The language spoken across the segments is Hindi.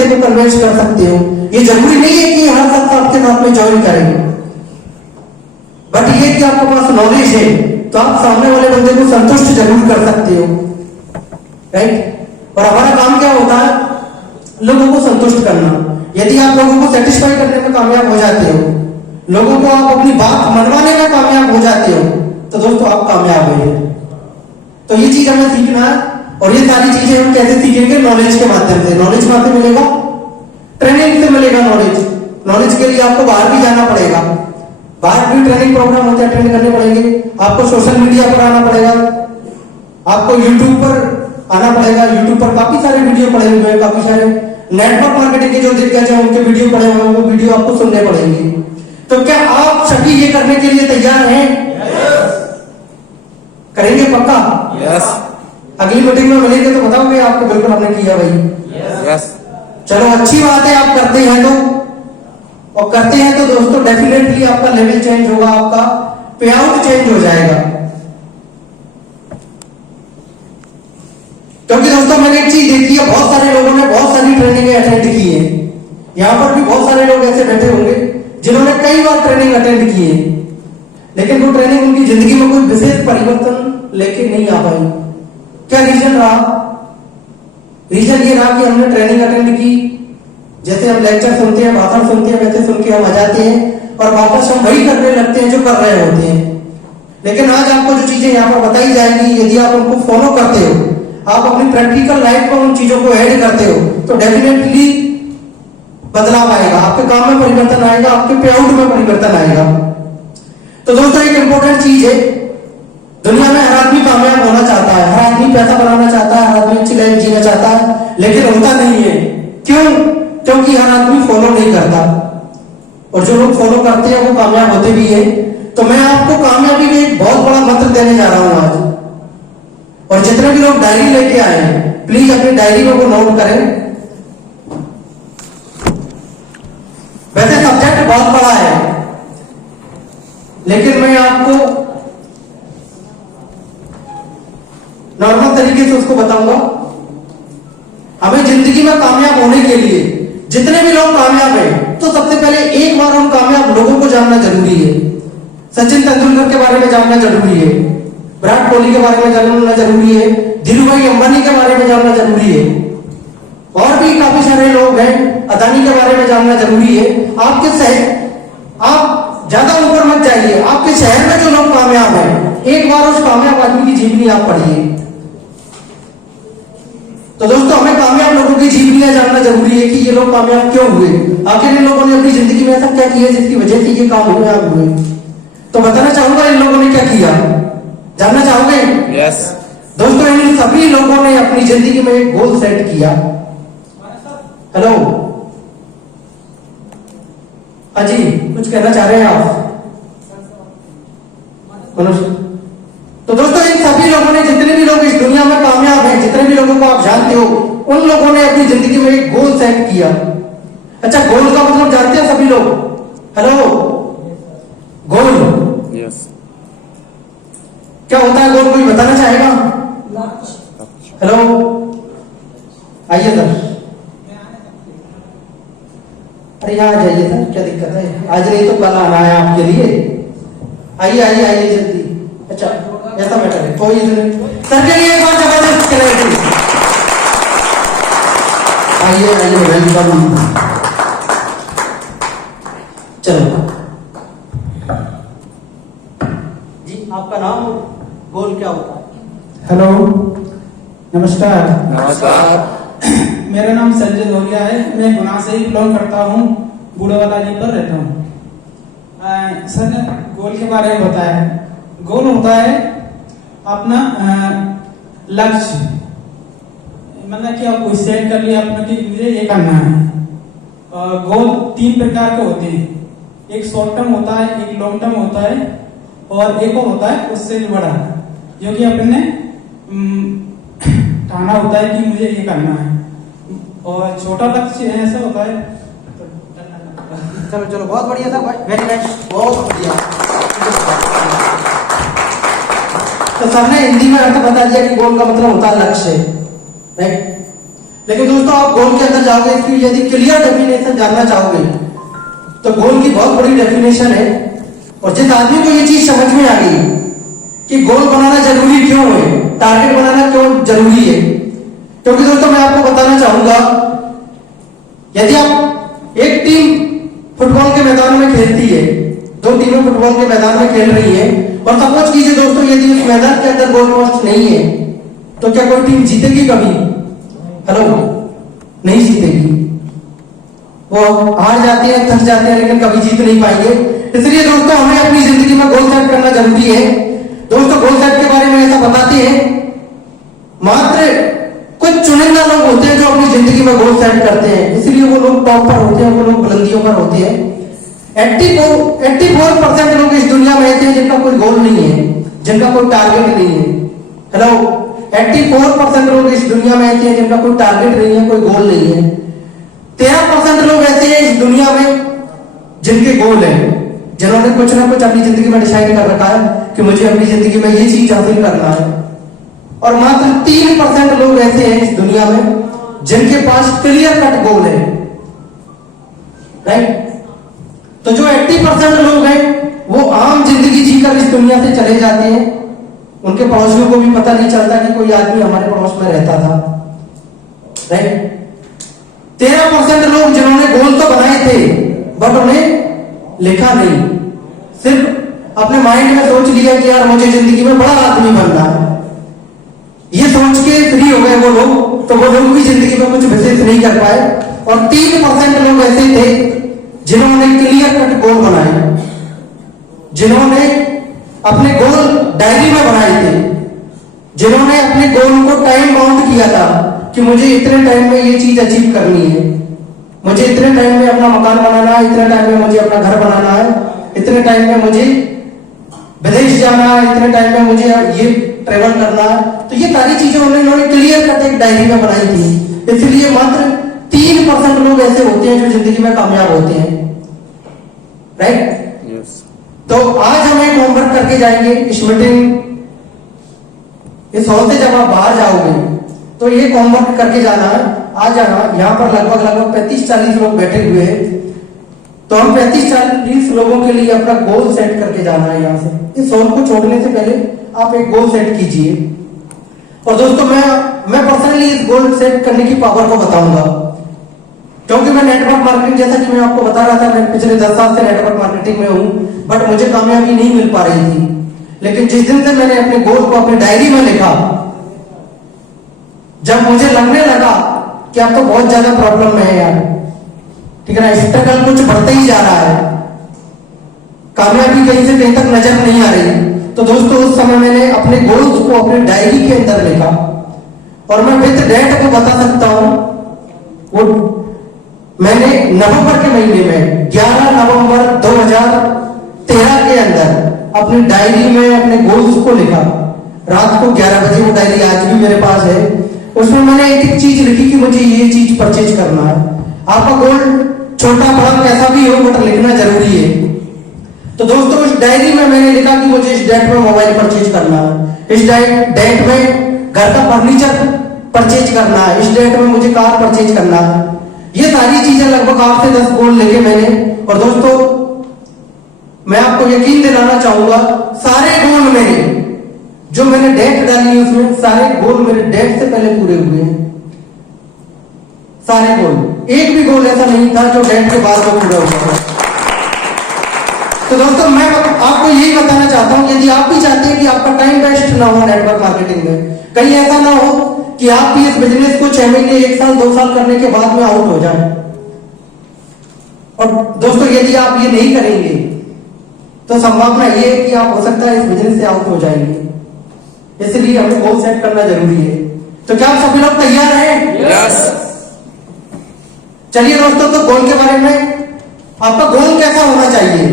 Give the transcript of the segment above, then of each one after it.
बंदे को कन्विंस कर सकते हो। ये जरूरी नहीं है कि हर शख्स आपके साथ में ज्वाइन करेंगे, बट ये कि आपके पास नॉलेज है तो आप सामने वाले बंदे को संतुष्ट जरूर कर सकते हो, राइट। और हमारा काम क्या होता है? लोगों को संतुष्ट करना। यदि आप लोगों को सेटिस्फाई करने में कामयाब हो जाते हो, लोगों को आप अपनी बात मनवाने में कामयाब हो जाते हो, तो दोस्तों आप कामयाब हो। तो ये चीज हमें सीखना है, और ये सारी चीजें हम कैसे सीखेंगे? नॉलेज के माध्यम से। नॉलेज कहां से मिलेगा? ट्रेनिंग से मिलेगा नॉलेज। नॉलेज के लिए आपको बाहर भी जाना पड़ेगा, बाहर भी ट्रेनिंग प्रोग्राम होते हैं, अटेंड करने पड़ेंगे। आपको सोशल मीडिया पर आना पड़ेगा, आपको यूट्यूब पर आना पड़ेगा। यूट्यूब पर काफी सारे वीडियो पड़े हुए हैं, काफी सारे नेटवर्क मार्केटिंग के जो दिग्गज हैं उनके वीडियो पड़े हुए हैं, वो वीडियो आपको सुनने पड़ेंगे। तो क्या आप सभी ये करने के लिए तैयार हैं? करेंगे पक्का? यस। अगली मीटिंग में मिलेंगे तो बताओगे आपको बिल्कुल हमने किया भाई? यस। चलो अच्छी बात है, आप करते हैं तो, और करते हैं तो दोस्तों डेफिनेटली आपका लेवल चेंज होगा, आपका पे आउट चेंज हो जाएगा। क्योंकि दोस्तों मैंने एक चीज देखी है, बहुत सारे लोगों ने बहुत सारी ट्रेनिंग अटेंड की है। यहां पर भी बहुत सारे लोग ऐसे बैठे होंगे जिन्होंने कई बार ट्रेनिंग अटेंड की है, लेकिन वो ट्रेनिंग उनकी जिंदगी में कोई विशेष परिवर्तन लेके नहीं आ पाई। क्या रीजन रहा? रीजन ये रहा कि हमने ट्रेनिंग अटेंड की, जैसे हम लेक्चर सुनते हैं, भाषण सुनते हैं, वैसे सुन के हम आ जाते हैं और वापस हम वही करने लगते हैं जो कर रहे होते हैं। लेकिन आज आपको जो चीजें यहाँ पर बताई जाएंगी, यदि आप उनको फॉलो करते हो, आप अपनी प्रैक्टिकल लाइफ में उन चीजों को ऐड करते हो, तो डेफिनेटली बदलाव आएगा, आपके काम में परिवर्तन आएगा, आपके पे आउट में परिवर्तन आएगा। तो दोस्तों एक इंपॉर्टेंट चीज है, दुनिया में हर आदमी कामयाब होना चाहता है, हर आदमी पैसा बनाना चाहता है, हर आदमी अच्छी लाइफ जीना चाहता है, लेकिन होता नहीं है। क्यों? क्योंकि हर आदमी फॉलो नहीं करता, और जो लोग फॉलो करते हैं वो कामयाब होते भी है। तो मैं आपको कामयाबी का एक बहुत बड़ा मंत्र देने जा रहा हूं आज, और जितने भी लोग डायरी लेके आए हैं प्लीज अपनी डायरी में वो नोट करें। वैसे सब्जेक्ट बहुत बड़ा है, लेकिन मैं आपको नॉर्मल तरीके से उसको बताऊंगा। हमें जिंदगी में कामयाब होने के लिए, जितने भी लोग कामयाब हैं, तो सबसे पहले एक बार उन कामयाब लोगों को जानना जरूरी है। सचिन तेंदुलकर के बारे में जानना जरूरी है, विराट कोहली के बारे में जानना जरूरी है, धीरूभाई अंबानी के बारे में जानना जरूरी है, और भी काफी सारे लोग हैं, अदानी के बारे में जानना जरूरी है। आपके शहर, आप ज्यादा ऊपर मत जाइए, आपके शहर में जो लोग कामयाब हैं, एक बार उस कामयाब आदमी की जीवनी आप पढ़िए। तो दोस्तों हमें कामयाब लोगों की जीवनियां जानना जरूरी है कि ये लोग कामयाब क्यों हुए, आखिर इन लोगों ने अपनी जिंदगी में ऐसा क्या किया जिसकी वजह से ये काम कामयाब हुए। तो बताना चाहूंगा इन लोगों ने क्या किया, जानना चाहोगे? यस। दोस्तों इन सभी लोगों ने अपनी जिंदगी में एक गोल सेट किया। हेलो, अजी कुछ कहना चाह रहे हैं आप? तो दोस्तों इन सभी लोगों ने, जितने भी लोग इस दुनिया में कामयाब हैं, जितने भी लोगों को आप जानते हो, उन लोगों ने अपनी जिंदगी में एक गोल सेट किया। अच्छा, गोल का मतलब जानते हैं सभी लोग? हेलो, गोल यस क्या होता है? गोल कोई बताना चाहेगा? हेलो, आइए सर। अरे यहाँ आ जाइए सर, क्या दिक्कत है? आज नहीं तो कल आना है आपके लिए। आइए आइए आइए जल्दी। अच्छा ऐसा मैटर है, कोई नहीं। सर के लिए एक बार जबरदस्त क्लैरिटी। आइए आइए, वेलकम। चलो जी, आपका नाम, गोल क्या होता है? हेलो, नमस्कार। नमस्कार। मेरा नाम संजय धोरिया है, मैं गुना से ही बिलोंग करता हूँ, बूढ़ेवाला जी पर रहता हूँ। सर ने गोल के बारे में बताया। गोल होता है अपना लक्ष्य, मतलब कि आपको सेट कर लिया अपना कि मुझे ये करना है। गोल 3 प्रकार के होते हैं, एक शॉर्ट टर्म होता है, एक लॉन्ग टर्म होता है, और एक और होता है उससे भी बड़ा, जो कि अपने ठाना होता है कि मुझे ये करना है। और छोटा लक्ष्य ऐसा होता है। चलो चलो, बहुत बढ़िया था, वेरी नाइस, बहुत बढ़िया। तो सबने हिंदी में अर्थ बता दिया कि गोल का मतलब होता है लक्ष्य, राइट। लेकिन दोस्तों आप गोल के अंदर जाओगे, इसकी यदि क्लियर डेफिनेशन जानना चाहोगे तो गोल की बहुत बड़ी डेफिनेशन है। और जिस आदमी को ये चीज समझ में आ गई कि गोल बनाना जरूरी क्यों है, टारगेट बनाना क्यों जरूरी है, क्योंकि दोस्तों मैं आपको बताना चाहूंगा, यदि आप एक टीम फुटबॉल के मैदान में खेलती है, दो टीमें फुटबॉल के मैदान में खेल रही है, और सपोज कीजिए दोस्तों यदि उस मैदान के अंदर गोल पोस्ट नहीं है, तो क्या कोई टीम जीतेगी कभी? हेलो, नहीं जीतेगी। वो हार जाते हैं, थक जाते हैं, लेकिन कभी जीत नहीं पाएंगे। इसलिए दोस्तों हमें अपनी जिंदगी में गोल सेट करना जरूरी है। दोस्तों गोल सेट के बारे में ऐसा बताते हैं, मात्र कुछ चुनिंदा लोग होते हैं जो अपनी जिंदगी में गोल सेट करते हैं, इसलिए वो लोग टॉप पर होते हैं, वो लोग बुलंदियों पर होते हैं। 84% लोग इस दुनिया में ऐसे हैं जिनका कोई गोल नहीं है, जिनका कोई टारगेट नहीं है। हेलो, 84% लोग इस दुनिया में ऐसे हैं जिनका कोई टारगेट नहीं है, कोई गोल नहीं है। 13% लोग ऐसे हैं इस दुनिया में जिनके गोल है, जिन्होंने कुछ ना कुछ अपनी जिंदगी में डिसाइड कर रखा है कि मुझे अपनी जिंदगी में ये चीज हासिल करना है। और मात्र 3% लोग ऐसे हैं इस दुनिया में जिनके पास क्लियर कट गोल है। राइट? तो जो 80% लोग हैं वो आम जिंदगी जीकर इस दुनिया से चले जाते हैं, उनके पड़ोसियों को भी पता नहीं चलता कि कोई आदमी हमारे पड़ोस में रहता था। राइट? 13% लोग जिन्होंने गोल तो बनाए थे बट उन्हें लिखा नहीं, सिर्फ अपने माइंड में सोच लिया कि यार मुझे जिंदगी में बड़ा आदमी बनना है, ये सोच के फ्री हो गए वो लोग, तो वो लोग भी जिंदगी में कुछ विशेष नहीं कर पाए। और 3% लोग ऐसे थे जिन्होंने क्लियर कट गोल बनाए, जिन्होंने अपने गोल डायरी में बनाए थे, जिन्होंने अपने गोल को टाइम बाउंड किया था कि मुझे इतने टाइम में ये चीज अचीव करनी है, मुझे इतने टाइम में अपना मकान बनाना है, इतने टाइम में मुझे अपना घर बनाना है, इतने टाइम में मुझे विदेश जाना है, इतने टाइम में मुझे ये ट्रेवल करना है। तो ये सारी चीजें उन्होंने क्लियर कट एक डायरी में बनाई थी। इसलिए मात्र 3% लोग ऐसे होते हैं जो जिंदगी में कामयाब होते हैं। राइट? यस। तो आज हम एक होमवर्क करके जाएंगे इस मीटिंग, इस हॉल से जब आप बाहर जाओगे तो ये होमवर्क करके जाना है। आज जाना, यहाँ पर लगभग 35-40 लोग बैठे हुए हैं, तो हम 35-40 लोगों के लिए अपना गोल सेट करके जाना है। यहाँ से इस हॉल को छोड़ने से पहले आप एक गोल सेट कीजिए। और दोस्तों मैं पर्सनली इस गोल सेट करने की पावर को बताऊंगा, क्योंकि मैं नेटवर्क मार्केटिंग, जैसा कि मैं आपको बता रहा था, मैं पिछले 10 साल से नेटवर्क मार्केटिंग में हूं, बट मुझे कामयाबी नहीं मिल पा रही थी। लेकिन जिस दिन से मैंने अपने गोल को अपनी डायरी में लिखा, जब मुझे लगने लगा कि अब तो बहुत ज्यादा प्रॉब्लम में है यार, ठीक है ना, स्ट्रगल कुछ बढ़ते ही जा रहा है, कामयाबी कहीं से कहीं तक नजर नहीं आ रही, तो दोस्तों उस समय मैंने अपने गोल्स को अपनी डायरी के अंदर लिखा। और मैं विद डेट को बता सकता हूं, वो मैंने नवंबर के महीने में 11 नवंबर 2013 के अंदर अपनी डायरी में अपने गोल्स को लिखा। रात को 11 बजे वो डायरी आज भी मेरे पास है। उसमें मैंने एक चीज लिखी कि मुझे ये चीज परचेज करना है। आपका गोल छोटा बड़ा कैसा भी हो, बट लिखना जरूरी है। तो दोस्तों इस डायरी में मैंने लिखा कि मुझे इस डेट में मोबाइल परचेज करना है, इस डेट में घर का फर्नीचर परचेज करना है, इस डेट में मुझे कार परचेज करना है। ये सारी चीजें लगभग 8 से 10 गोल लिखे मैंने। और दोस्तों मैं आपको यकीन दिलाना चाहूंगा, सारे गोल मेरे, जो मैंने डेट डाली है उसमें सारे गोल मेरे डेट से पहले पूरे हुए हैं। सारे गोल, एक भी गोल ऐसा नहीं था जो डेट के बाद में पूरा हुआ। तो दोस्तों मैं आपको यही बताना चाहता हूं, यदि आप भी चाहते हैं कि आपका टाइम वेस्ट ना हो नेटवर्क मार्केटिंग में, कहीं ऐसा ना हो कि आप भी इस बिजनेस को 6 महीने, 1 साल, 2 साल करने के बाद में आउट हो जाए। और दोस्तों यदि आप ये नहीं करेंगे तो संभावना ये है कि आप हो सकता है इस बिजनेस से आउट हो जाएंगे। इसलिए हमें गोल सेट करना जरूरी है। तो क्या आप सभी लोग तैयार हैं? यस। चलिए दोस्तों, तो गोल के बारे में, आपका गोल कैसा होना चाहिए?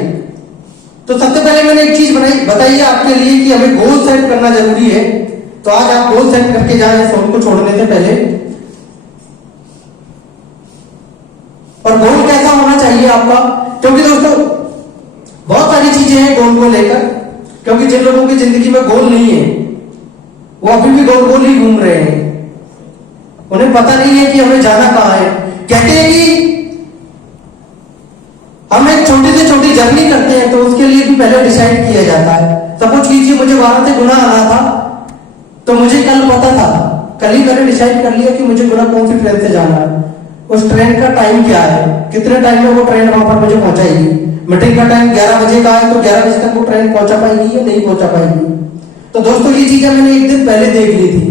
तो सबसे पहले मैंने एक चीज बताई आपके लिए कि हमें गोल सेट करना जरूरी है। तो आज आप गोल सेट करके जाएं फोन को छोड़ने से पहले। और गोल कैसा होना चाहिए आपका? क्योंकि दोस्तों बहुत सारी चीजें हैं गोल को लेकर, क्योंकि जिन लोगों की जिंदगी में गोल नहीं है वो अभी भी गोल ही घूम रहे हैं। उन्हें पता नहीं है कि हमें जाना कहाँ है। कहते हैं कि हम एक छोटी से छोटी जर्नी करते हैं तो उसके लिए भी पहले डिसाइड किया जाता है। सपोज कीजिए मुझे 12 से गुना आना था, तो मुझे कल पता था, कल ही मैंने डिसाइड कर लिया कि मुझे गुना कौन सी ट्रेन से जाना है, उस ट्रेन का टाइम क्या है, कितने टाइम में वो ट्रेन वहां पर मुझे पहुंचाएगी। मीटिंग का टाइम 11 बजे का है तो 11 बजे तक वो ट्रेन पहुंचा पाएगी या नहीं पहुंचा पाएगी। तो दोस्तों ये चीजें मैंने एक दिन पहले देख ली थी।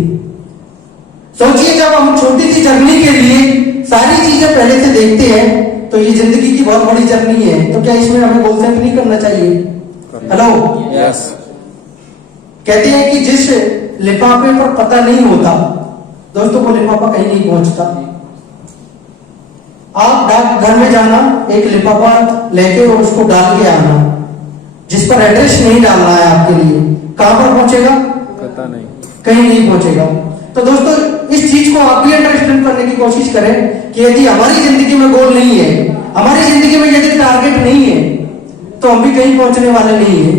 सोचिए जब हम छोटी सी जर्नी के लिए सारी चीजें पहले से देखते हैं तो ये जिंदगी की बहुत बड़ी जर्नी है, तो क्या इसमें हमें गोल सेट नहीं करना चाहिए? Hello, yes. कहते हैं कि जिस लिफाफे पर पता नहीं होता दोस्तों वो लिफाफा कहीं नहीं पहुंचता। आप डाक घर में जाना, एक लिफाफा लेके और उसको डाल के आना, जिस पर एड्रेस नहीं डालना है आपके लिए, कहां पर पहुंचेगा? पता नहीं, कहीं नहीं पहुंचेगा। तो दोस्तों इस चीज को आप भी अंडरस्टैंड करने की कोशिश करें कि यदि हमारी जिंदगी में गोल नहीं है, हमारी जिंदगी में यदि टारगेट नहीं है, तो हम भी कहीं पहुंचने वाले नहीं है।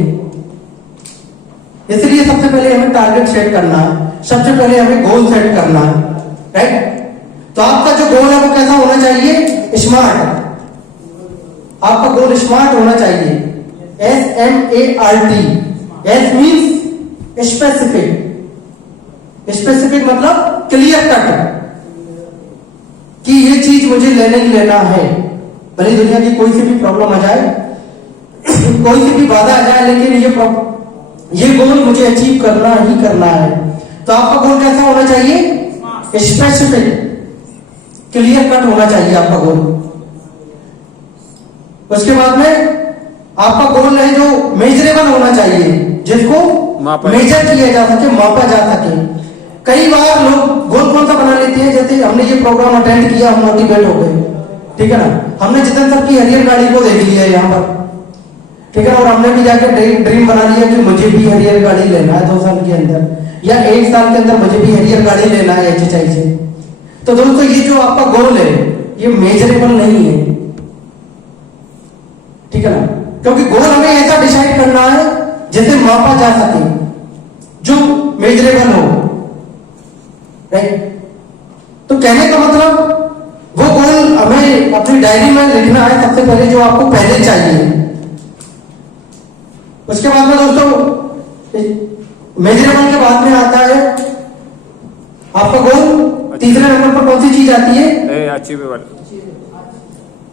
इसलिए सबसे पहले हमें टारगेट सेट करना है, सबसे पहले हमें गोल सेट करना है, राइट? तो आपका जो गोल है वो कैसा होना चाहिए? स्मार्ट। आपका गोल स्मार्ट होना चाहिए, SMART। S means specific. Specific मतलब क्लियर कट कि ये चीज मुझे लेना ही लेना है, भले दुनिया की कोई सी भी प्रॉब्लम आ जाए, कोई सी भी बाधा आ जाए, लेकिन ये गोल मुझे अचीव करना ही करना है। तो आपका गोल कैसा होना चाहिए? स्पेसिफिक, क्लियर कट होना चाहिए आपका गोल। उसके बाद में आपका गोल है जो मेजरेबल होना चाहिए, जिसको मेजर किया जा सके, मापा जा सके। कई बार लोग गोल कौन सा बना लेते हैं, जैसे हमने ये प्रोग्राम अटेंड किया, हम मोटिवेट हो गए, ठीक है ना, हमने जितन सर की हरियर गाड़ी को देख लिया यहाँ पर, ठीक है, और हमने भी जाकर ड्रीम बना लिया कि मुझे भी हरियर गाड़ी लेना है 2 साल के अंदर या 1 साल के अंदर, मुझे भी हरियर गाड़ी लेना है HHI से। तो दोस्तों ये जो आपका गोल है ये मेजरेबल नहीं है, ठीक है ना, क्योंकि गोल हमें ऐसा डिसाइड करना है जिसे मापा जा सके, जो मेजरेबल हो, राइट? तो कहने का मतलब वो गोल हमें अपनी डायरी में लिखना है सबसे पहले, जो आपको पहले चाहिए। उसके बाद में दोस्तों मेजरेबल के बाद में आता है आपका गोल। तीसरे नंबर पर कौन सी चीज आती है? अचीवेबल।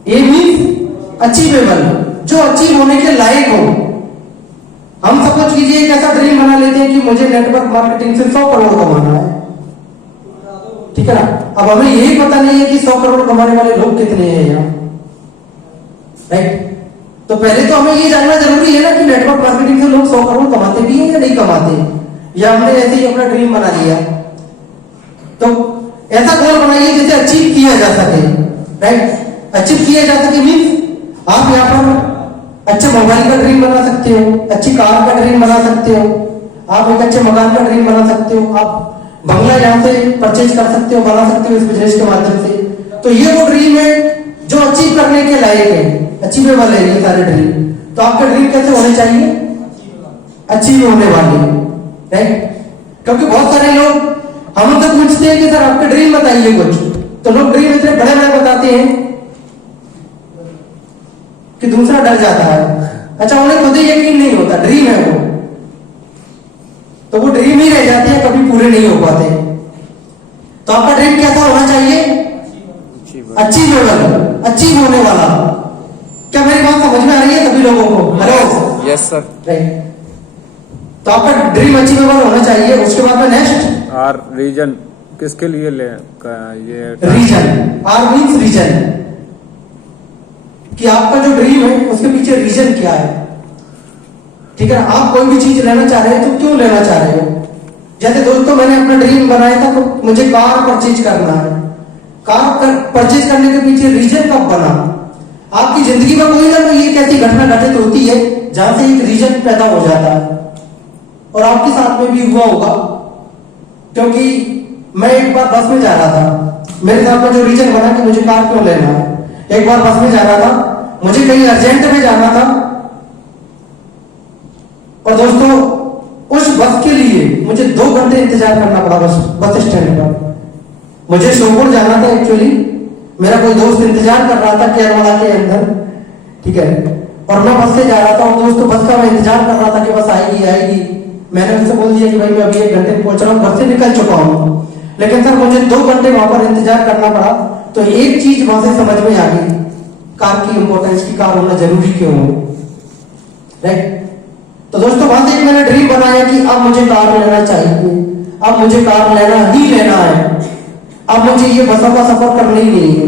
ए मीन्स अचीवेबल, जो अचीव होने के लायक हो। हम सपोज कीजिए एक ऐसा ड्रीम बना लेते हैं कि मुझे नेटवर्क मार्केटिंग से 100 करोड़ कमाना है, ठीक है ना। अब हमें यही पता नहीं है कि 100 करोड़ कमाने वाले लोग कितने हैं यहाँ, राइट? तो पहले तो हमें ये जानना जरूरी है ना कि नेटवर्क मार्केटिंग से लोग 100 करोड़ कमाते भी हैं या नहीं कमाते, या हमने ऐसे ही अपना ड्रीम बना लिया। तो ऐसा गोल बनाइए जिसे अचीव किया जा सके, राइट? अचीव किया जा सके मीन्स आप यहाँ पर अच्छे मोबाइल का ड्रीम बना सकते हो, अच्छी कार का ड्रीम बना सकते हो, आप एक अच्छे मकान का ड्रीम बना सकते हो, आप बंगला यहाँ से परचेज कर सकते हो, बना सकते हो इस बिजनेस के माध्यम से। तो ये वो ड्रीम है जो अचीव करने के लायक है, अचीवेबल है ये सारे ड्रीम। तो आपके ड्रीम कैसे होने चाहिए? अचीव होने वाले, राइट? क्योंकि बहुत सारे लोग हम उनसे पूछते हैं कि सर आपके ड्रीम बताइए कुछ, तो लोग ड्रीम इतने बड़े बड़े बताते हैं कि दूसरा डर जाता है। अच्छा, उन्हें खुद ही यकीन नहीं होता, ड्रीम है वो, तो वो ड्रीम ही रह जाते हैं, कभी पूरे नहीं हो पाते। तो आपका ड्रीम कैसा होना चाहिए? अचीवेबल, अचीव होने वाला। क्या मेरी बात समझ में आ रही है सभी लोगों को? Hello, yes sir, right? तो आपका ड्रीम अचीवेबल होना चाहिए। उसके बाद में नेक्स्ट आर रीजन किसके लिए ले ये रीजन। आर मीन्स रीजन, कि आपका जो ड्रीम है उसके पीछे रीजन क्या है, ठीक है ना। आप कोई भी चीज लेना चाह रहे हैं तो क्यों लेना चाह रहे हो? जैसे दोस्तों मैंने अपना ड्रीम बनाया था तो मुझे कार परचेज करना है। कार परचेज करने के पीछे रीजन कब बना? आपकी जिंदगी में कोई ना कोई एक ऐसी घटना घटित होती है जहां से एक रीजन पैदा हो जाता है, और आपके साथ में भी हुआ होगा। क्योंकि मैं एक बार बस में जा रहा था, मेरे साथ में जो रीजन बना कि मुझे कार क्यों लेना है, एक बार बस में जा रहा था, मुझे कहीं अर्जेंट में जाना था, और दोस्तों उस बस के लिए मुझे 2 घंटे इंतजार करना पड़ा बस स्टैंड पर। मुझे शोपुर जाना था एक्चुअली, मेरा कोई दोस्त इंतजार कर रहा था केरवाड़ा के अंदर, ठीक है, और मैं बस से जा रहा था और दोस्त बस का मैं इंतजार कर रहा था कि बस आएगी आएगी। मैंने उनसे बोल दिया कि भाई मैं अभी 1 घंटे में पहुंच रहा हूँ, घर से निकल चुका हूँ, लेकिन सर मुझे 2 घंटे वहां पर इंतजार करना पड़ा। तो एक चीज वहां से समझ में आ गई, कार की इंपॉर्टेंस की, कार होना जरूरी क्यों हो, राइट। तो दोस्तों वहां से एक मैंने ड्रीम बनाया कि अब मुझे कार लेना चाहिए, अब मुझे कार लेना ही लेना है, अब मुझे ये बसों का सफर करना ही नहीं है,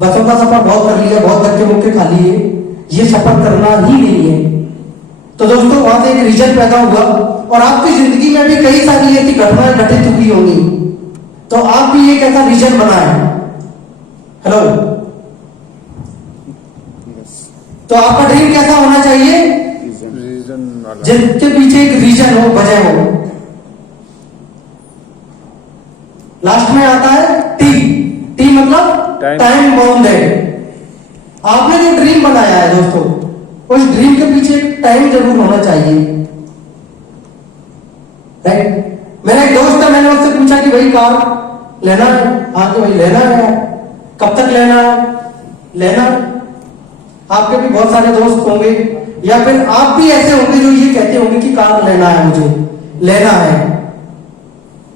बसों का सफर बहुत कर लिया, बहुत धक्के मुक्के खा लिए, ये सफर करना ही नहीं है। तो दोस्तों वहां से एक रीजन पैदा हुआ, और आपकी जिंदगी में भी कई सारी ऐसी घटनाएं घटित हुई होंगी, तो आप भी एक ऐसा रीजन बनाए। हेलो, तो आपका ड्रीम कैसा होना चाहिए? रीजन वाला। जिसके पीछे एक रीजन हो, वजह हो। लास्ट में आता है टी, टी मतलब टाइम बाउंडेड। आपने जो ड्रीम बनाया है दोस्तों, उस ड्रीम के पीछे एक टाइम जरूर होना चाहिए, राइट। मेरा एक दोस्त है, मैंने उससे पूछा कि भाई कार लेना है? हाँ कि भाई लेना है। कब तक लेना है? लेना है। आपके भी बहुत सारे दोस्त होंगे, या फिर आप भी ऐसे होंगे जो ये कहते होंगे कि कार लेना है, मुझे लेना है।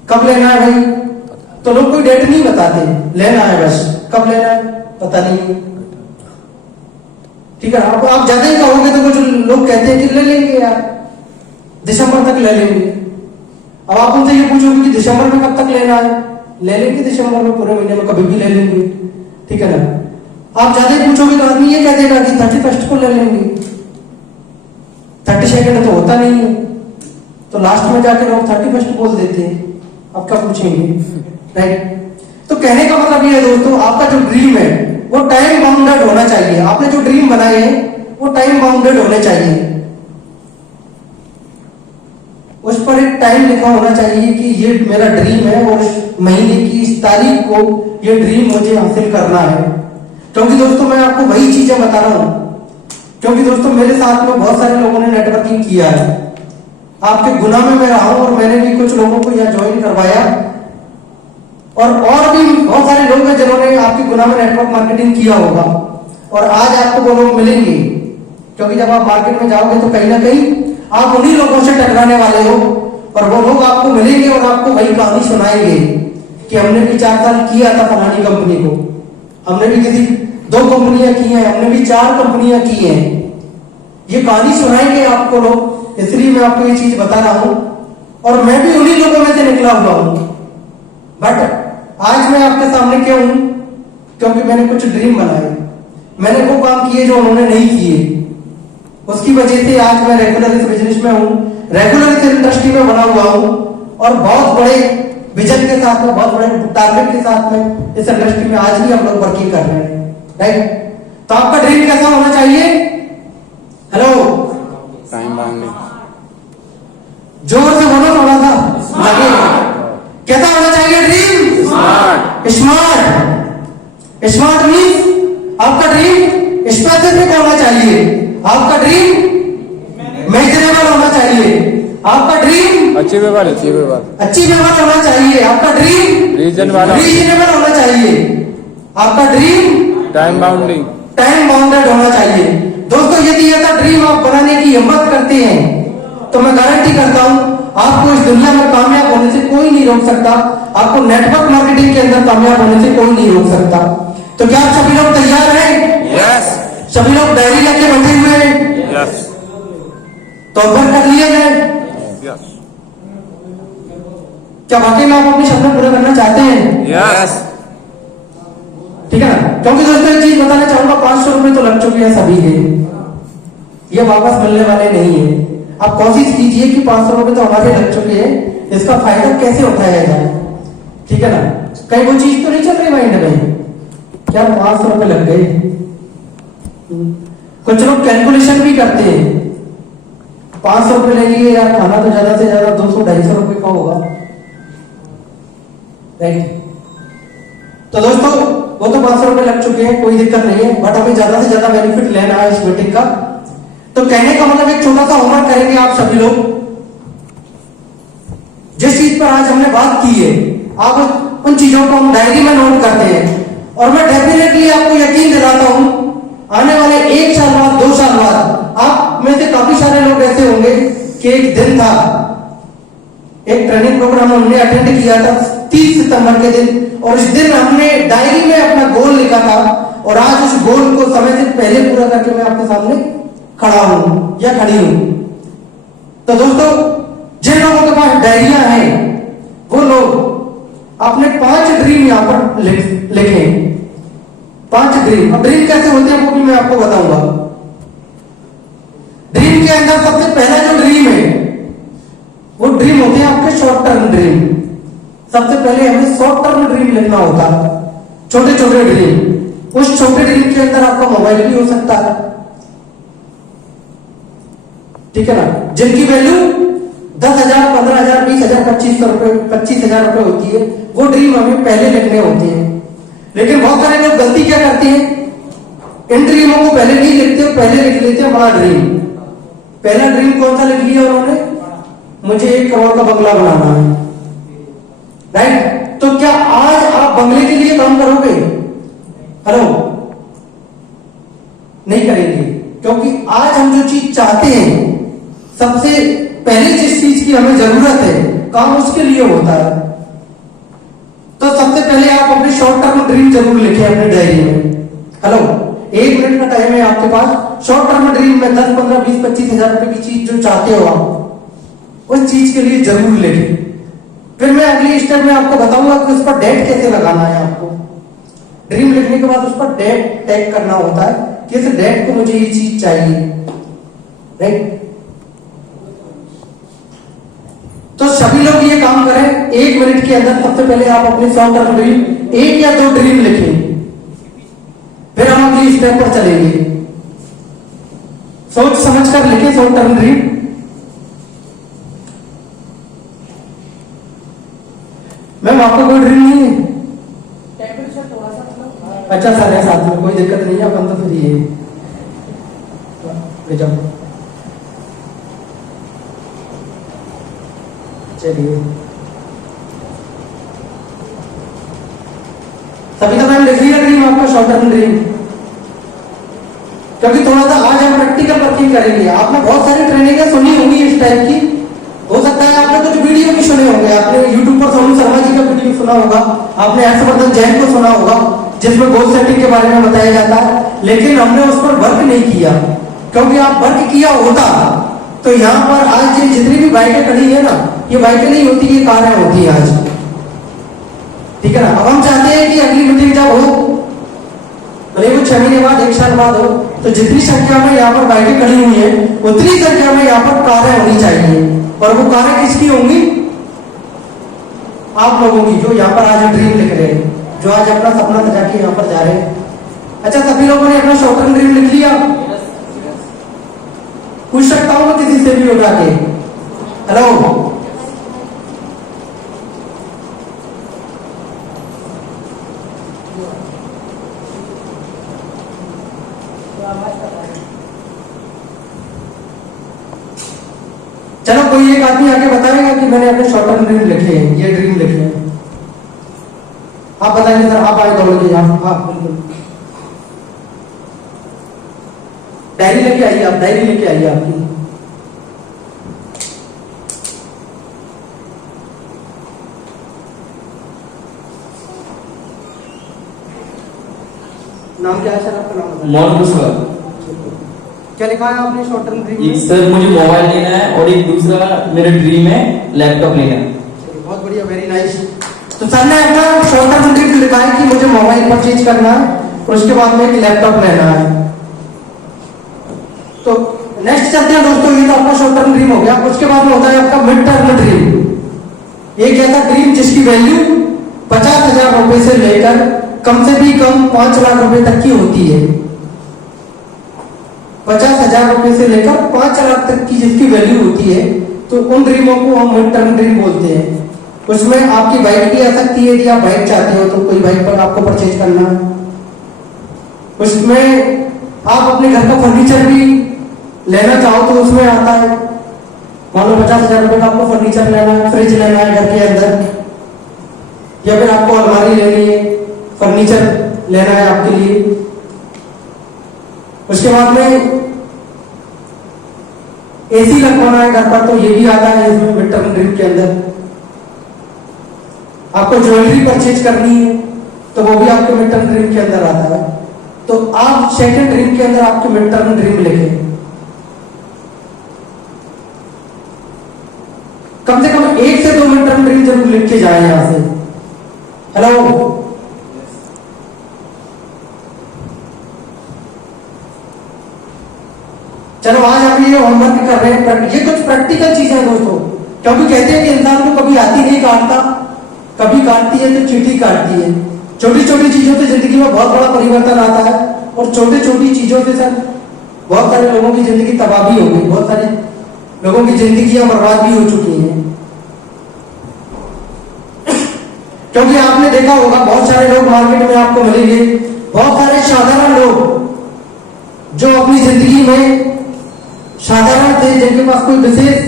कब लेना है भाई? तो लोग कोई डेट नहीं बताते, लेना है बस। कब लेना है पता नहीं, ठीक है। आप ज्यादा ही कहोगे तो कुछ लोग कहते हैं कि ले लेंगे यार, दिसंबर तक ले लेंगे। अब आप उनसे ये पूछोगे कि दिसंबर में कब तक लेना है? ले लेंगे दिसंबर में, पूरे महीने में कभी भी ले लेंगे, ठीक है ना। आप ज्यादा ही पूछोगे तो आदमी ये कह देगा कि 31 को ले लेंगे, 32 तो होता नहीं है, तो लास्ट में जाके लोग 31 बोल देते हैं। अब क्या पूछेंगे, राइट। तो कहने का मतलब ये है दोस्तों, आपका जो ड्रीम है वो टाइम बाउंडेड होना चाहिए। आपने जो ड्रीम बनाए हैं वो टाइम बाउंडेड होने चाहिए, उस पर एक टाइम लिखा होना चाहिए कि ये मेरा ड्रीम है और इस महीने की इस तारीख को ये ड्रीम मुझे हासिल करना है। क्योंकि दोस्तों मैं आपको वही चीजें बता रहा हूं, क्योंकि दोस्तों मेरे साथ में बहुत सारे लोगों ने नेटवर्किंग किया है, आपके गुना में मैं रहा हूं, और मैंने भी कुछ लोगों को यहाँ ज्वाइन करवाया, और भी बहुत सारे लोग हैं जिन्होंने आपके गुना में नेटवर्क मार्केटिंग किया होगा, और आज आपको वो लोग मिलेंगे। क्योंकि जब आप मार्केट में जाओगे तो कहीं ना कहीं आप उन्हीं लोगों से टकराने वाले हो, और वो लोग आपको मिलेंगे और आपको वही कहानी सुनाएंगे कि हमने भी 4 साल किया था फलानी कंपनी को, हमने भी किसी 2 कंपनियां की हैं, हमने भी 4 कंपनियां की हैं। ये कहानी सुनाएंगे आपको लोग, इसलिए मैं आपको ये चीज बता रहा हूं, और मैं भी उन्हीं लोगों में से निकला हुआ हूं। बट आज मैं आपके सामने क्यों हूं? क्योंकि मैंने कुछ ड्रीम बनाए, मैंने वो काम किए जो उन्होंने नहीं किए, उसकी वजह से आज मैं रेगुलर इस बिजनेस में हूं, रेगुलर इस इंडस्ट्री में बना हुआ हूं, और बहुत बड़े विजन के साथ में, बहुत बड़े टारगेट के साथ में इस इंडस्ट्री में आज भी हम लोग वर्किंग कर रहे हैं, राइट। तो आपका ड्रीम कैसा होना चाहिए? Hello, time bounding. जोर से बोलो थोड़ा सा लगे। कैसा होना चाहिए dream? Smart. Smart, smart means आपका ड्रीम स्पेसिफिक होना चाहिए, आपका ड्रीम मेजरेबल होना चाहिए, आपका ड्रीम अचीवेबल होना चाहिए, आपका ड्रीम रीजनेबल होना चाहिए, आपका ड्रीम टाइम बाउंडेड होना चाहिए। दोस्तों यदि ऐसा ड्रीम आप बनाने की हिम्मत करते हैं तो मैं गारंटी करता हूं आपको इस दुनिया में कामयाब होने से कोई नहीं रोक सकता, आपको नेटवर्क मार्केटिंग के अंदर कामयाब होने से कोई नहीं रोक सकता। तो क्या आप सभी लोग तैयार हैं? यस। सभी लोग डायरी लेके बैठे हुए हैं? यस। तो ऊपर कर लिए गए? यस। क्या वाकई में आप अपने सपने पूरे करना चाहते हैं? यस। ठीक है ना। क्योंकि दोस्तों एक चीज बताना चाहूंगा, 500 रुपए तो लग चुके हैं सभी के, ये वापस मिलने वाले नहीं है। आप कोशिश कीजिए कि 500 रुपए तो हमारे लग चुके हैं, इसका फायदा कैसे उठाया जाए, ठीक है ना। कहीं वो चीज तो नहीं चल रही माइंड में, क्या 500 रुपए लग गए? कुछ लोग कैलकुलेशन भी करते हैं, 500 रुपए ले लिए यार, खाना तो ज्यादा से ज्यादा 200-250 रुपए का होगा, राइट। तो दोस्तों वो तो 500 रुपए लग चुके हैं, कोई दिक्कत नहीं है, बट हमें ज्यादा से ज्यादा बेनिफिट लेना है इस मीटिंग का। तो कहने का मतलब एक छोटा सा होमवर्क करेंगे आप सभी लोग, जिस चीज पर आज हमने बात की है, आप उन चीजों को हम डायरी में नोट करते हैं। और मैं डेफिनेटली आपको यकीन दिलाता हूं, आने वाले 1 साल बाद, 2 साल बाद, आप में से काफी सारे लोग ऐसे होंगे कि एक दिन था, एक ट्रेनिंग प्रोग्राम हमने अटेंड किया था 30 सितंबर के दिन, और इस दिन हमने डायरी में अपना गोल लिखा था, और आज उस गोल को समय से पहले पूरा करके मैं आपके सामने खड़ा हूं या खड़ी हूं। तो दोस्तों, जिन लोगों के पास डायरिया है वो लोग अपने 5 ड्रीम यहां पर लिखें। 5 ड्रीम। अब ड्रीम कैसे होते हैं वो भी मैं आपको बताऊंगा। ड्रीम के अंदर सबसे पहला जो ड्रीम है वो ड्रीम होते हैं आपके शॉर्ट टर्म ड्रीम। सबसे पहले हमें शॉर्ट टर्म ड्रीम लिखना होता है, छोटे छोटे ड्रीम। उस छोटे ड्रीम के अंदर आपका मोबाइल भी हो सकता है, ठीक है ना, जिनकी वैल्यू 10,000, 15,000, 20,000, 25,000 रुपए होती है। वो ड्रीम हमें पहले लिखने होते हैं। लेकिन बहुत सारे लोग गलती क्या करते हैं, इन ड्रीमों को पहले नहीं लिखते, पहले लिख लेते हैं बड़ा ड्रीम। पहला ड्रीम कौन सा लिख लिया उन्होंने, मुझे 1 करोड़ का बंगला बनाना है, राइट। तो क्या आज आप बंगले के लिए काम करोगे? हेलो, नहीं करेंगे, क्योंकि आज हम जो चीज चाहते हैं, सबसे पहले जिस चीज की हमें जरूरत है, काम उसके लिए होता है। तो सबसे पहले आप अपने शॉर्ट टर्म ड्रीम जरूर लिखें अपने डायरी में। हेलो, 1 मिनट का टाइम है आपके पास। शॉर्ट टर्म ड्रीम में 10, 15, 20, 25,000 रुपए की चीज जो चाहते हो आप, उस चीज के लिए जरूर लिखें। फिर मैं अगली स्टेप में आपको बताऊंगा कि उस पर डेट कैसे लगाना है। आपको ड्रीम लिखने के बाद उस पर डेट टैग करना होता है कि इस डेट को मुझे ये चीज चाहिए, राइट। तो सभी लोग ये काम करें, 1 मिनट के अंदर सबसे पहले आप अपने शॉर्ट टर्म ड्रीम 1 या 2 ड्रीम लिखें। फिर हम अगली स्टेप पर चलेंगे। सोच समझ कर लिखें शॉर्ट टर्म ड्रीम। मैम आपको कोई ड्रीम नहीं है? अच्छा सर है साथ में, कोई दिक्कत नहीं है, अपन तो फ्री है, ले जाओ। चलिए, सभी तो मैम लिख लिया ड्रीम आपका शॉर्ट टर्म ड्रीम। क्योंकि थोड़ा सा आज हम प्रैक्टिकल वर्किंग करेंगे। आपने बहुत सारी ट्रेनिंगें सुनी होंगी इस टाइप की, हो सकता है आपने कुछ वीडियो भी सुने होंगे। आपने यूट्यूब पर सोनू शर्मा जी का वीडियो सुना होगा, आपने हर्षवर्धन जैन को सुना होगा, जिसमें गोल सेटिंग के बारे में बताया जाता है। लेकिन हमने उस पर वर्क नहीं किया, क्योंकि आप वर्क किया होता तो यहाँ पर आज जितनी भी बाइकें खड़ी है ना, ये बाइकें नहीं होती, ये कारें होती है आज, ठीक है ना। अब हम चाहते हैं कि अगली मीटिंग जब हो, भले वो 6 महीने बाद, 1 साल बाद हो, तो जितनी संख्या में यहाँ पर बाइकें खड़ी हुई है, उतनी संख्या में यहाँ पर कारें होनी चाहिए। और वो कारें किसकी होंगी? आप लोगों की, जो यहाँ पर आज ड्रीम लिख रहे हैं, जो आज अपना सपना सजा के यहाँ पर जा रहे हैं। अच्छा, सभी लोगों ने अपना शॉर्ट टर्म ड्रीम लिख लिया? पूछ सकता हूं मैं किसी से भी उठा के? हेलो, चलो कोई एक आदमी आके बताएगा कि मैंने अपने शॉर्ट टर्म ड्रीम लिखे हैं, ये ड्रीम लिखे हैं। आप बताइए सर, आप आए दौड़ के यहाँ। हाँ बिल्कुल, डायरी लेके आइए, आप डायरी लेके आइए आपकी। नाम क्या है सर आपका? नाम मोहन कुशवाहा। क्या लिखा है आपने शॉर्ट टर्म ड्रीम में? सर मुझे मोबाइल लेना है, और एक दूसरा मेरा ड्रीम है लैपटॉप लेना है। बहुत बढ़िया, वेरी नाइस। तो सर ने अपना शॉर्ट टर्म ड्रीम लिखा है कि मुझे मोबाइल परचेज करना है, और उसके बाद में एक लैपटॉप लेना है। तो नेक्स्ट चलते हैं दोस्तों, ये तो आपका शॉर्ट टर्म ड्रीम हो गया। उसके बाद में होता है आपका मिड टर्म ड्रीम। एक ऐसा ड्रीम जिसकी वैल्यू 50,000 रुपए से लेकर कम से भी कम 5 लाख रुपए तक की होती है। 50,000 रुपए से लेकर 5 लाख तक की जिसकी वैल्यू होती है, तो उन ड्रीमों को हम मिड टर्म ड्रीम बोलते हैं। उसमें आपकी बाइक भी आ सकती है, यदि आप बाइक चाहते हो तो कोई बाइक पर आपको परचेज करना है। उसमें आप अपने घर का फर्नीचर भी लेना चाहो तो उसमें आता है। मान लो 50,000 रुपए का आपको फर्नीचर लेना है, फ्रिज लेना है घर के अंदर, या फिर आपको अलमारी लेनी है, फर्नीचर लेना है आपके लिए। उसके बाद में एसी लगवाना है घर पर, तो ये भी आता है इसमें मिड टर्म ड्रीम के अंदर। आपको ज्वेलरी परचेज करनी है तो वो भी आपके मिड टर्म ड्रीम के अंदर आता है। तो आप सेकंड ड्रीम के अंदर आपके मिड टर्म ड्रीम लिखें, कम से कम 1 से 2 मिड टर्म ड्रीम जरूर लिख के जाए यहां से। हेलो, चलो आज आप ये होमवर्क कर रहे हैं, ये कुछ प्रैक्टिकल चीजें हैं दोस्तों, क्योंकि कहते हैं कि इंसान को कभी हाथी नहीं काटता, कभी काटती है तो चींटी काटती है। छोटी छोटी चीजों से जिंदगी में बहुत बड़ा परिवर्तन आता है, और छोटी छोटी चीजों से सर बहुत सारे लोगों की जिंदगी तबाह भी हो गई, बहुत सारे लोगों की जिंदगी बर्बाद भी हो चुकी है। क्योंकि आपने देखा होगा बहुत सारे लोग मार्केट में आपको मिलेंगे, बहुत सारे साधारण लोग जो अपनी जिंदगी में साधारण थे, जिनके पास कोई विशेष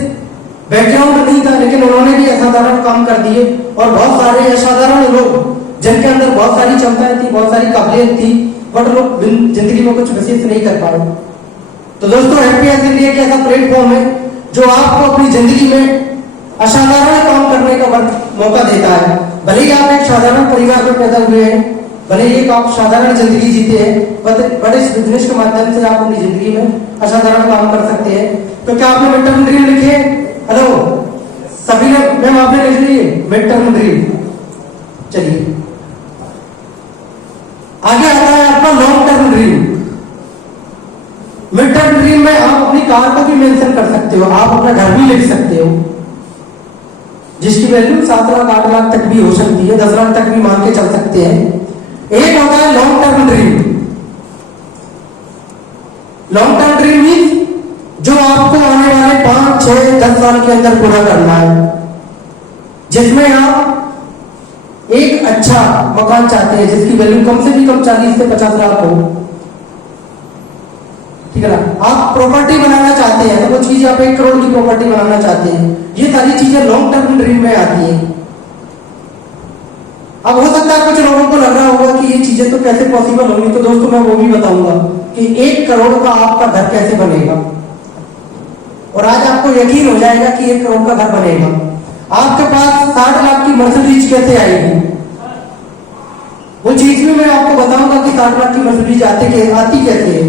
बैकग्राउंड नहीं था, लेकिन उन्होंने भी असाधारण काम कर दिए। और बहुत सारे असाधारण लोग जिनके अंदर बहुत सारी क्षमताएं थी, बहुत सारी काबिलियत थी, बट लोग जिंदगी में कुछ विशेष नहीं कर पाए। तो दोस्तों, हैप्पीनेस इंडिया एक ऐसा प्लेटफॉर्म है जो आपको अपनी जिंदगी में असाधारण काम करने का मौका देता है। भले ही आप एक साधारण परिवार में पैदा हुए हैं, भले ही आप साधारण जिंदगी जीते हैं, बट इस बिजनेस के माध्यम से आप अपनी जिंदगी में असाधारण काम कर सकते हैं। तो क्या आपने मिड टर्म ड्रीम लिखे? हेलो सभी ने, मैम आपने लिख ली मिड टर्म ड्रीम। चलिए आगे आता है आपका long term dream. Mid term dream में आप अपनी कार को भी मेंशन कर सकते हो, आप अपना घर भी लिख सकते हो, जिसकी वैल्यू 7 लाख 8 लाख तक भी हो सकती है, 10 लाख तक भी मान के चल सकते हैं। एक होता है long term dream. Long term dream means जो आपको आने वाले 5, 6, 10 साल के अंदर पूरा करना है, जिसमें आप एक अच्छा मकान चाहते हैं जिसकी वैल्यू कम से भी कम 40 से 50 लाख हो, ठीक है ना। आप प्रॉपर्टी बनाना चाहते हैं, तो वो चीज आप 1 करोड़ की प्रॉपर्टी बनाना चाहते हैं। ये सारी चीजें लॉन्ग टर्म ड्रीम में आती हैं। अब हो सकता है कुछ लोगों को लग रहा होगा कि ये चीजें तो कैसे पॉसिबल होंगी, तो दोस्तों मैं वो भी बताऊंगा कि 1 करोड़ का आपका घर कैसे बनेगा। और आज आपको यकीन हो जाएगा कि 1 करोड़ का घर बनेगा। आपके पास 60 लाख की मर्सिडीज कैसे आएगी, वो चीज भी मैं आपको बताऊंगा कि 60 लाख की मर्सिडीज आती कैसे है।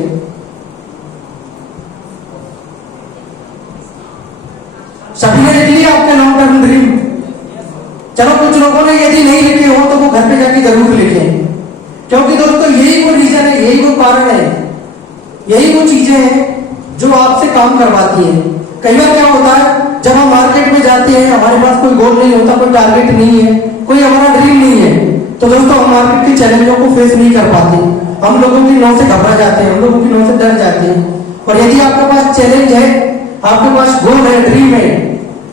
सभी ने लिख लिया आपके लॉन्ग टर्म ड्रीम? चलो कुछ लोगों ने यदि नहीं लिखे हो तो वो घर पे जाके जरूर लिखें, क्योंकि दोस्तों यही वो रीजन है, यही वो कारण है, यही वो चीजें हैं जो आपसे काम करवाती हैं। कई बार क्या होता है, जब हम मार्केट में जाते हैं, हमारे पास कोई गोल नहीं होता, कोई टारगेट नहीं है, कोई हमारा ड्रीम नहीं है, तो दोस्तों हम मार्केट के चैलेंजों को फेस नहीं कर पाते, हम लोगों की नौ से घबरा जाते हैं, हम लोगों की नौ से डर जाते हैं। और यदि आपके पास चैलेंज है, आपके पास गोल है, ड्रीम है,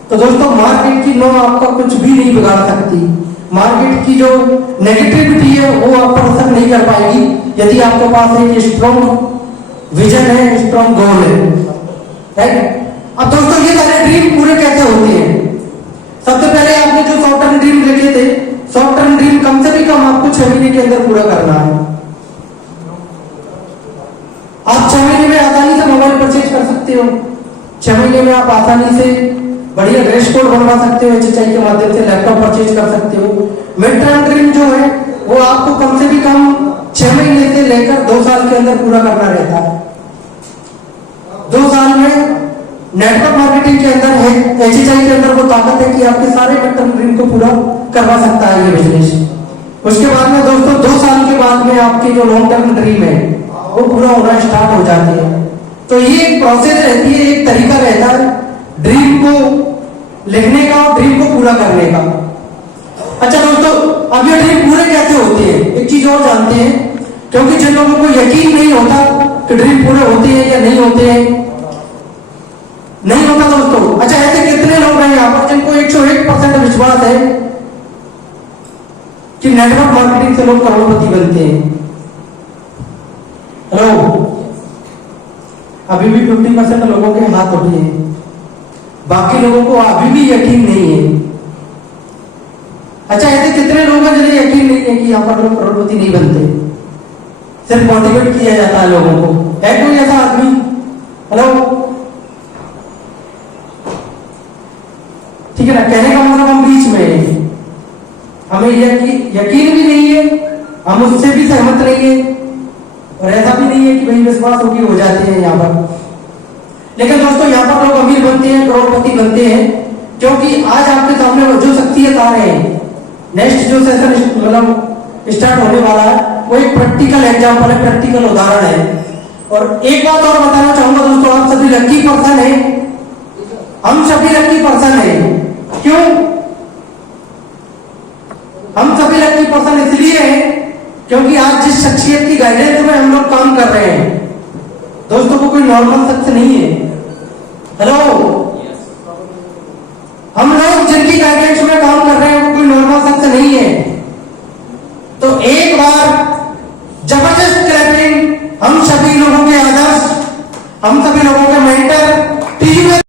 तो दोस्तों मार्केट की नो आपका कुछ भी नहीं बिगाड़ सकती। मार्केट की जो नेगेटिविटी है वो आप पर असर नहीं कर पाएगी, यदि आपके पास एक स्ट्रॉन्ग विजन है, स्ट्रॉन्ग गोल है, राइट। अब दोस्तों ये सारे ड्रीम पूरे कैसे होते हैं? सबसे पहले आपने जो शॉर्ट टर्म ड्रीम लिखे थे, शॉर्ट टर्म ड्रीम कम से भी कम आपको 6 महीने के अंदर पूरा करना है। आप 6 महीने में आसानी से मोबाइल परचेज कर सकते हो, 6 महीने में आप आसानी से बढ़िया ड्रेस कोड बनवा सकते हो, HHI के माध्यम से लैपटॉप परचेज कर सकते हो। मिड टर्म ड्रीम जो है वो आपको कम से भी कम 6 महीने से लेकर 2 साल के अंदर पूरा करना रहता है। 2 साल में नेटवर्क मार्केटिंग के अंदर है, HHI के अंदर वो ताकत है कि आपके सारे मिड टर्म ड्रीम को पूरा करवा सकता है ये बिजनेस। उसके बाद में दोस्तों 2 साल के बाद में आपकी जो लॉन्ग टर्म ड्रीम है वो पूरा होना स्टार्ट हो जाती है। तो ये एक प्रोसेस रहती है, एक तरीका रहता है ड्रीम को लिखने का और ड्रीम को पूरा करने का। अच्छा दोस्तों, अब ये ड्रीम पूरे कैसे होते हैं, एक चीज और जानते हैं, क्योंकि जिन लोगों को यकीन नहीं होता कि ड्रीम पूरे होते हैं या नहीं होते हैं, नहीं होता दोस्तों। अच्छा ऐसे कितने लोग हैं यहाँ पर जिनको 101% विश्वास है कि नेटवर्क मार्केटिंग से लोग करोड़पति बनते हैं? हेलो, अभी भी 50% लोगों के हाथ उठे हैं, बाकी लोगों को अभी भी यकीन नहीं है। अच्छा, ऐसे कितने लोग हैं जिन्हें यकीन नहीं है कि यहाँ पर लोग करोड़पति नहीं बनते, सिर्फ मोटिवेट किया जाता है लोगों को। है कोई ऐसा आदमी? हेलो, ठीक है ना? कहने का मतलब हम बीच में हैं, हमें यकीन भी नहीं है, हम उससे भी सहमत नहीं है, और ऐसा भी नहीं है कि भाई विश्वास होगी हो जाते हैं यहाँ पर। लेकिन दोस्तों, यहाँ पर लोग अमीर बनते हैं, करोड़पति बनते हैं, क्योंकि आज आपके सामने जो शख्सियत आ रहे हैं, नेक्स्ट जो सेशन मतलब स्टार्ट होने वाला है, वो एक प्रैक्टिकल एग्जाम्पल है, प्रैक्टिकल उदाहरण है। और एक बात और बताना चाहूंगा दोस्तों, आप सभी लकी पर्सन है, हम सभी लकी पर्सन है। क्यों हम सभी लकी पर्सन? इसलिए है क्योंकि आज जिस शख्सियत की गाइडेंस में हम लोग काम कर रहे हैं दोस्तों, को कोई नॉर्मल शख्स नहीं है। हेलो, हम लोग जिनकी गाइडेंस में काम कर रहे हैं वो कोई नॉर्मल शख्स नहीं है। तो एक बार जबरदस्त क्लैपिंग हम सभी लोगों के आदर्श, हम सभी